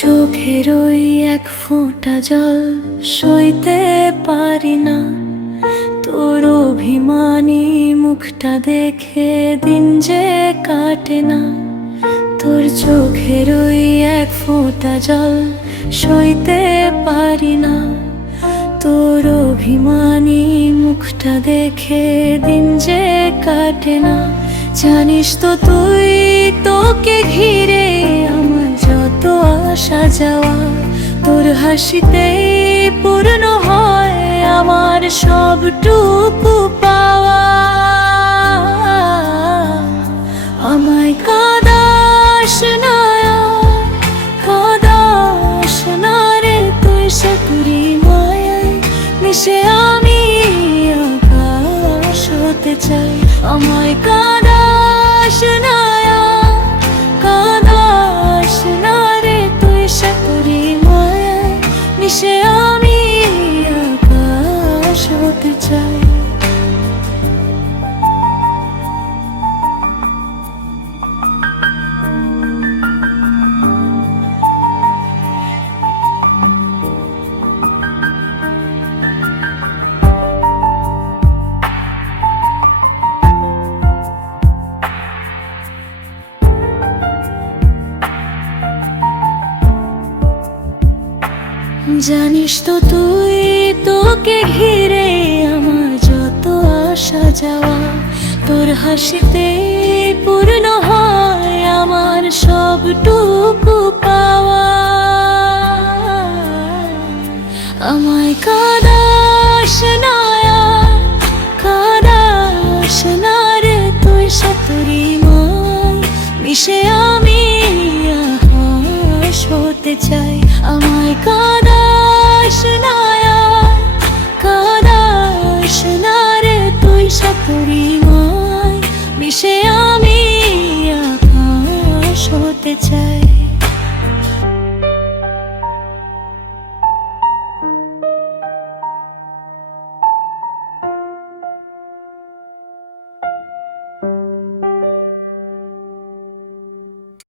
চোখের ওই এক ফোঁটা জল সইতে পারি না, তোর অভিমানী মুখটা দেখে দিন যে কাটে না। তোর চোখের ওই এক ফোঁটা জল সইতে পারি না, তোর অভিমানী মুখটা দেখে দিন যে কাটে না। জানিস তো তুই, তোকে ঘিরে আমার যত আসা যাওয়া, তোর হাসিতেই পূর্ণ হয় আমার সবটুকু পাওয়া। আমায় কাঁদাস না, কাঁদাস না রে তুই, সাকুরি মায়ায় মিশে আমি আকাশ হতে চাই। আমায় কাঁদাস না, কাঁদাস না রে তুই, সাকুরি মায়ায় মিশে আমি আকাশ হতে চাই। জানিস তো তুই, তোকে ঘিরে আমার যত আসা যাওয়া, তোর হাসিতে পূর্ণ হয় আমার সবটুকু পাওয়া। আমায় কাঁদাস না, কাঁদাস না রে তুই, সাতুরি মায় মিশে আমি আকাশ হতে চাই। আমায় কাঁদাস না, কাঁদাস না রে তুই, সাতুরি মায় মিশে আমি আকাশ হতে চাই।